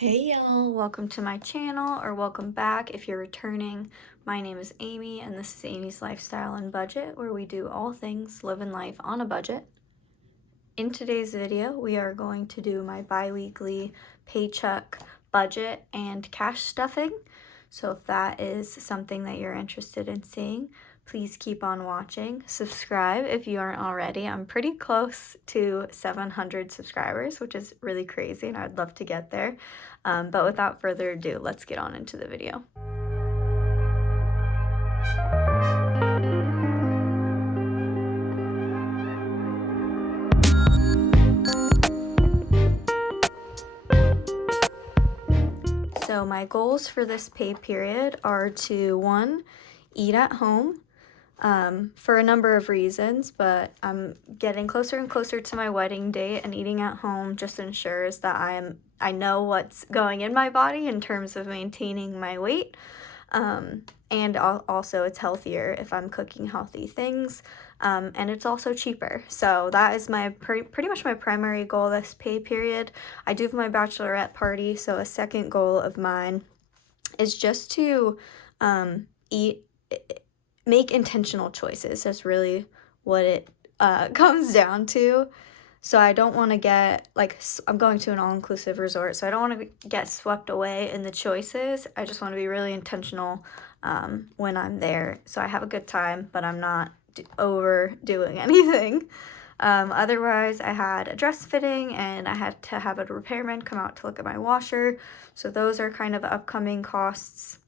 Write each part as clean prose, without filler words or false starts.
Hey y'all, welcome to my channel, or welcome back if you're returning. My name is Amy and this is Amy's Lifestyle and Budget, where we do all things living life on a budget. In today's video, we are going to do my bi-weekly paycheck budget and cash stuffing. So if that is something that you're interested in seeing, please keep on watching. Subscribe if you aren't already. I'm pretty close to 700 subscribers, which is really crazy, and I'd love to get there. But without further ado, let's get on into the video. So my goals for this pay period are to, 1, eat at home, for a number of reasons, but I'm getting closer and closer to my wedding date, and eating at home just ensures that I know what's going in my body in terms of maintaining my weight. And also it's healthier if I'm cooking healthy things, and it's also cheaper. So that is my pretty much my primary goal this pay period. I do have my bachelorette party, so a second goal of mine is just to make intentional choices. That's really what it comes down to. So I don't want to get, I'm going to an all-inclusive resort, so I don't want to get swept away in the choices. I just want to be really intentional when I'm there, so I have a good time, but I'm not overdoing anything. Otherwise, I had a dress fitting, and I had to have a repairman come out to look at my washer, so those are kind of upcoming costs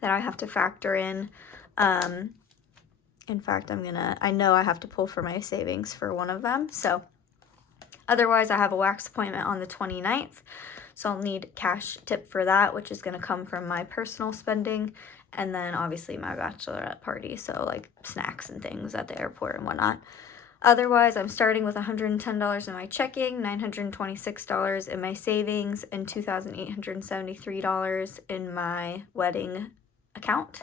that I have to factor in. In fact, I know I have to pull for my savings for one of them, so otherwise, I have a wax appointment on the 29th, so I'll need cash tip for that, which is going to come from my personal spending, and then obviously my bachelorette party, so like snacks and things at the airport and whatnot. Otherwise, I'm starting with $110 in my checking, $926 in my savings, and $2,873 in my wedding account.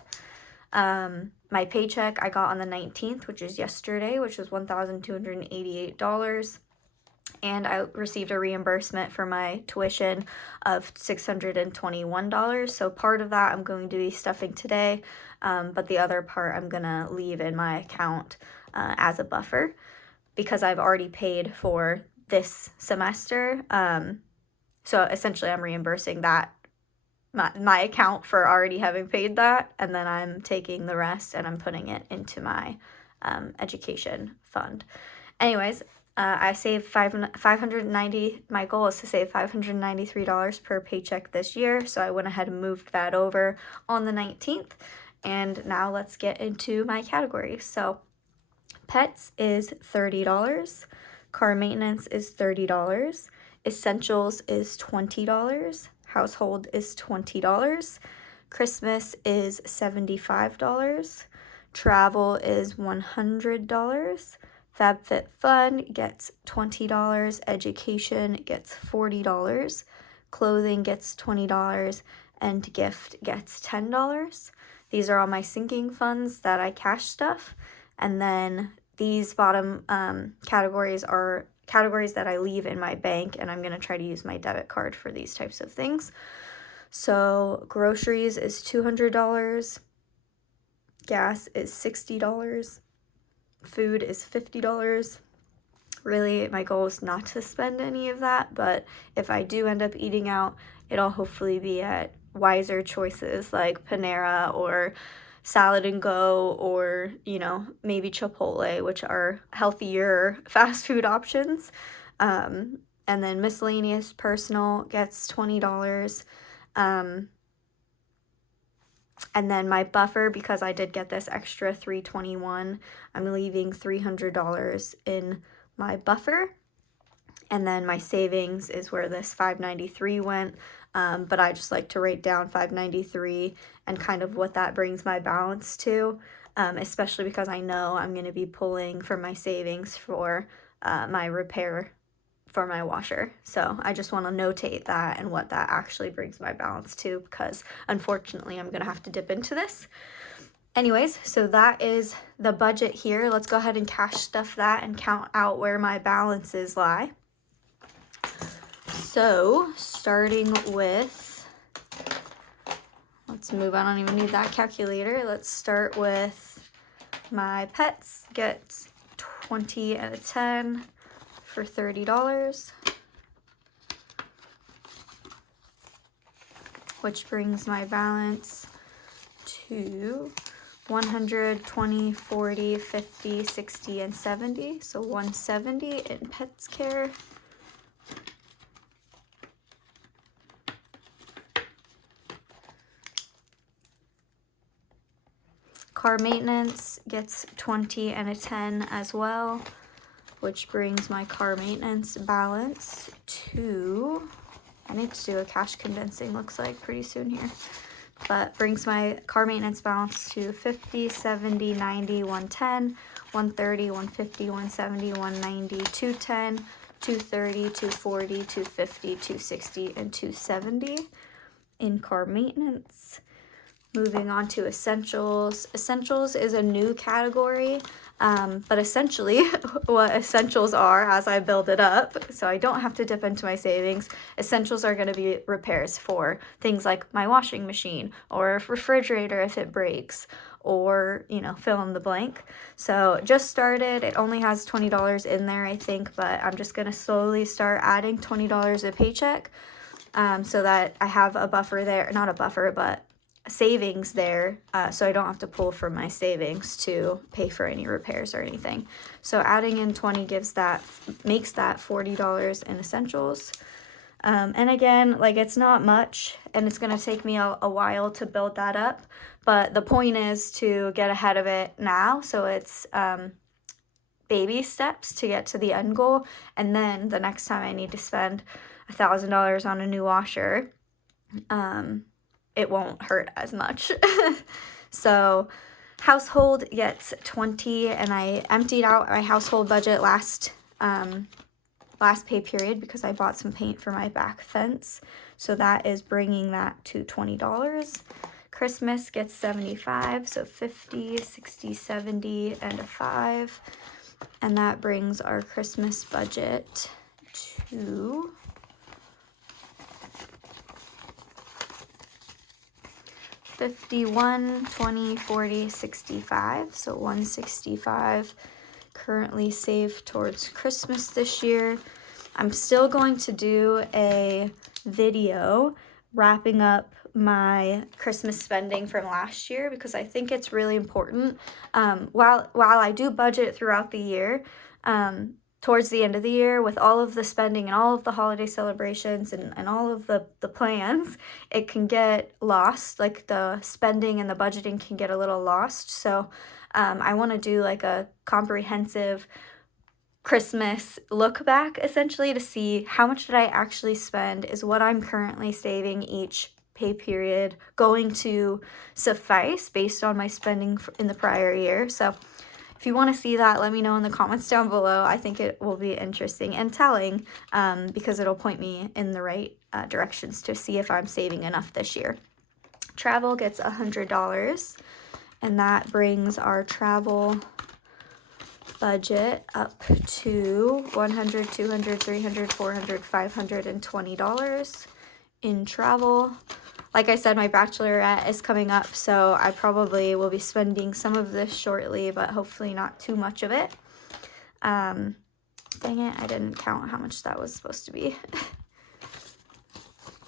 My paycheck I got on the 19th, which is yesterday, which was $1,288. And I received a reimbursement for my tuition of $621. So part of that I'm going to be stuffing today, but the other part I'm going to leave in my account as a buffer because I've already paid for this semester. So essentially I'm reimbursing that, my account for already having paid that, and then I'm taking the rest and I'm putting it into my education fund. Anyways, I saved $590. My goal is to save $593 per paycheck this year, so I went ahead and moved that over on the 19th. And now let's get into my categories. So pets is $30, car maintenance is $30, essentials is $20, household is $20, Christmas is $75, travel is $100, FabFitFun gets $20, education gets $40, clothing gets $20, and gift gets $10. These are all my sinking funds that I cash stuff, and then these bottom categories are categories that I leave in my bank, and I'm going to try to use my debit card for these types of things. So groceries is $200, gas is $60, food is $50. Really, my goal is not to spend any of that, but if I do end up eating out, it'll hopefully be at wiser choices like Panera or Salad and Go, or maybe Chipotle, which are healthier fast food options. And then miscellaneous personal gets $20. And then my buffer, because I did get this extra $321, I'm leaving $300 in my buffer. And then my savings is where this $593 went, but I just like to write down $593 and kind of what that brings my balance to, especially because I know I'm going to be pulling from my savings for my repair for my washer. So I just want to notate that and what that actually brings my balance to, because unfortunately I'm going to have to dip into this. Anyways, so that is the budget here. Let's go ahead and cash stuff that and count out where my balances lie. So starting with, let's move, I don't even need that calculator. Let's start with my pets. Get 20 out of 10 for $30, which brings my balance to 100, 20, 40, 50, 60, and 70. So 170 in pets care. Car maintenance gets 20 and a 10 as well, which brings my car maintenance balance to, I need to do a cash condensing, looks like pretty soon here, but brings my car maintenance balance to 50, 70, 90, 110, 130, 150, 170, 190, 210, 230, 240, 250, 260, and 270 in car maintenance. Moving on to essentials. Essentials is a new category, but essentially what essentials are, as I build it up, so I don't have to dip into my savings, essentials are going to be repairs for things like my washing machine or refrigerator if it breaks, or, you know, fill in the blank. So just started, it only has $20 in there, I think, but I'm just going to slowly start adding $20 a paycheck, so that I have a buffer there, not a buffer, but savings there, so I don't have to pull from my savings to pay for any repairs or anything. So adding in 20 makes that $40 in essentials. And again, like, it's not much, and it's going to take me a while to build that up, but the point is to get ahead of it now, so it's baby steps to get to the end goal. And then the next time I need to spend $1,000 on a new washer, it won't hurt as much. So household gets 20, and I emptied out my household budget last pay period because I bought some paint for my back fence. So that is bringing that to $20. Christmas gets 75, so 50, 60, 70, and a 5. And that brings our Christmas budget to $51, 20, 40, 65, so $165 currently saved towards Christmas this year. I'm still going to do a video wrapping up my Christmas spending from last year because I think it's really important. While I do budget throughout the year, towards the end of the year, with all of the spending and all of the holiday celebrations and all of the plans, it can get lost. Like, the spending and the budgeting can get a little lost. So I want to do like a comprehensive Christmas look back, essentially, to see how much did I actually spend, is what I'm currently saving each pay period going to suffice based on my spending in the prior year. So if you want to see that, let me know in the comments down below. I think it will be interesting and telling, because it'll point me in the right directions to see if I'm saving enough this year. Travel gets $100, and that brings our travel budget up to $100, $200, $300, $400, $520 in travel. Like I said, my bachelorette is coming up, so I probably will be spending some of this shortly, but hopefully not too much of it. Dang it, I didn't count how much that was supposed to be.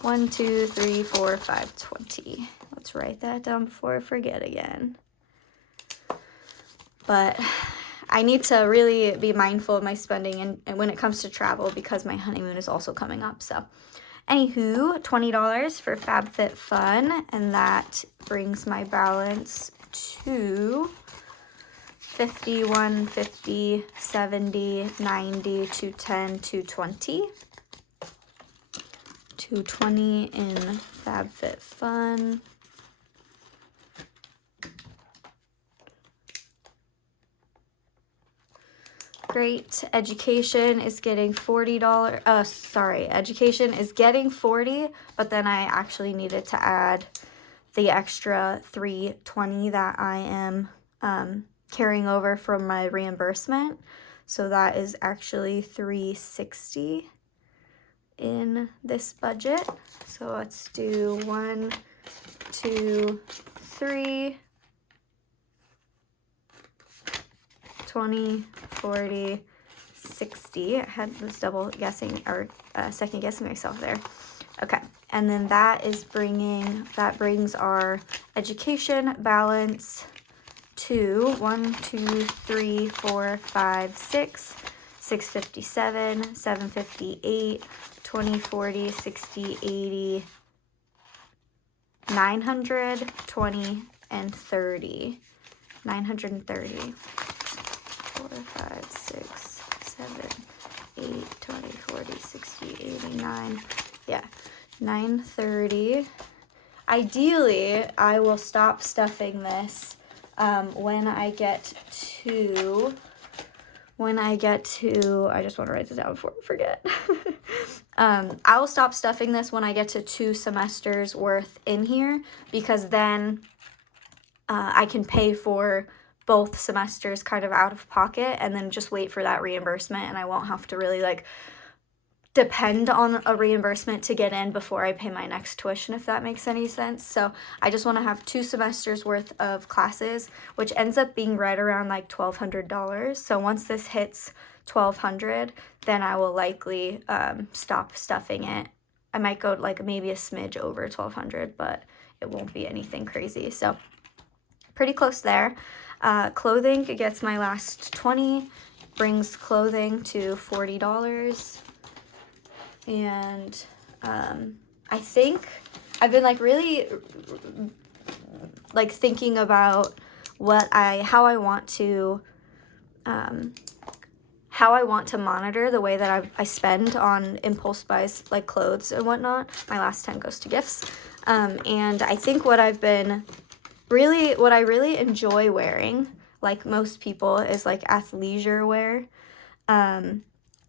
1, 2, 3, 4, 5, 20. Let's write that down before I forget again. But I need to really be mindful of my spending and when it comes to travel, because my honeymoon is also coming up, so. Anywho, $20 for FabFitFun, and that brings my balance to 51, 50, 70, 90, 210, 220. 220 in FabFitFun. Great. Education is getting $40. Education is getting $40, but then I actually needed to add the extra $320 that I am carrying over from my reimbursement. So that is actually $360 in this budget. So let's do 1, 2, 3, 20, 40, 60. I was double guessing or second guessing myself there. Okay, and then that brings our education balance to 1, 2, 3, 4, 5, 6, 657, 758, 20, 40, 60, 80, 900, 20, and 30. 930. 4, 5, 6, 7, 8, 20, 40, 60, 89. Yeah, 930. Ideally, I will stop stuffing this when I get to, I just want to write this down before I forget. I will stop stuffing this when I get to 2 semesters worth in here, because then I can pay for both semesters kind of out of pocket and then just wait for that reimbursement, and I won't have to really like depend on a reimbursement to get in before I pay my next tuition, if that makes any sense. So I just want to have 2 semesters worth of classes, which ends up being right around like $1,200. So once this hits $1,200, then I will likely stop stuffing it. I might go like maybe a smidge over $1,200, but it won't be anything crazy. So pretty close there. Clothing gets my last 20, brings clothing to $40. And I think I've been like really like thinking about how I want to monitor the way that I spend on impulse buys like clothes and whatnot. My last 10 goes to gifts. And I think what I really enjoy wearing, like most people, is like athleisure wear.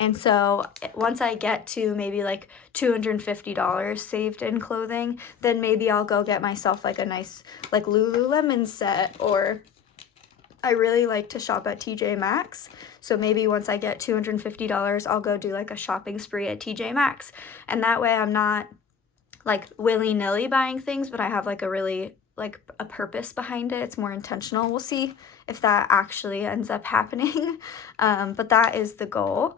And so once I get to maybe like $250 saved in clothing, then maybe I'll go get myself like a nice like Lululemon set, or I really like to shop at TJ Maxx. So maybe once I get $250, I'll go do like a shopping spree at TJ Maxx. And that way I'm not like willy-nilly buying things, but I have like a really like a purpose behind it. It's more intentional. We'll see if that actually ends up happening. But that is the goal.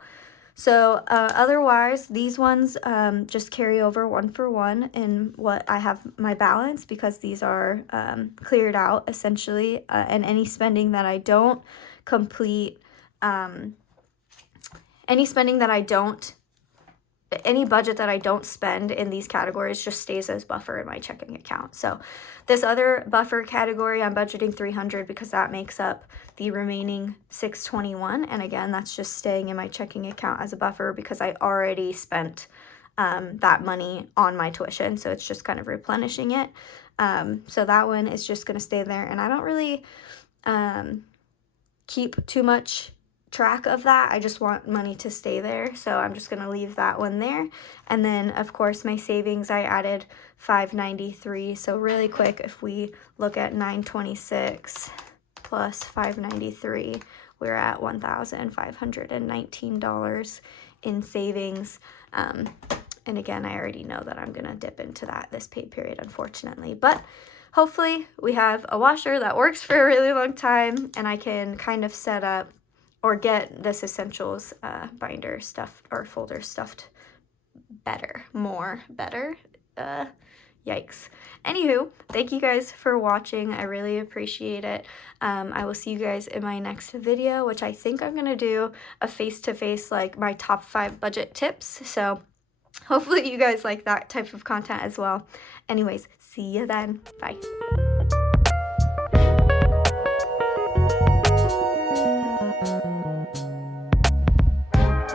So otherwise, these ones just carry over 1 for 1 in what I have my balance, because these are cleared out essentially, and any spending that I don't complete, any budget that I don't spend in these categories just stays as buffer in my checking account. So this other buffer category, I'm budgeting $300 because that makes up the remaining $621. And again, that's just staying in my checking account as a buffer because I already spent that money on my tuition. So it's just kind of replenishing it. So that one is just going to stay there. And I don't really keep too much track of that. I just want money to stay there, so I'm just going to leave that one there. And then of course my savings, I added $593. So really quick, if we look at $926 plus $593, we're at $1,519 in savings. And again, I already know that I'm going to dip into that this pay period, unfortunately, but hopefully we have a washer that works for a really long time, and I can kind of set up or get this essentials binder stuffed or folder stuffed better. Yikes. Anywho, thank you guys for watching. I really appreciate it. I will see you guys in my next video, which I think I'm going to do a face-to-face, like my top 5 budget tips. So hopefully you guys like that type of content as well. Anyways, see you then. Bye.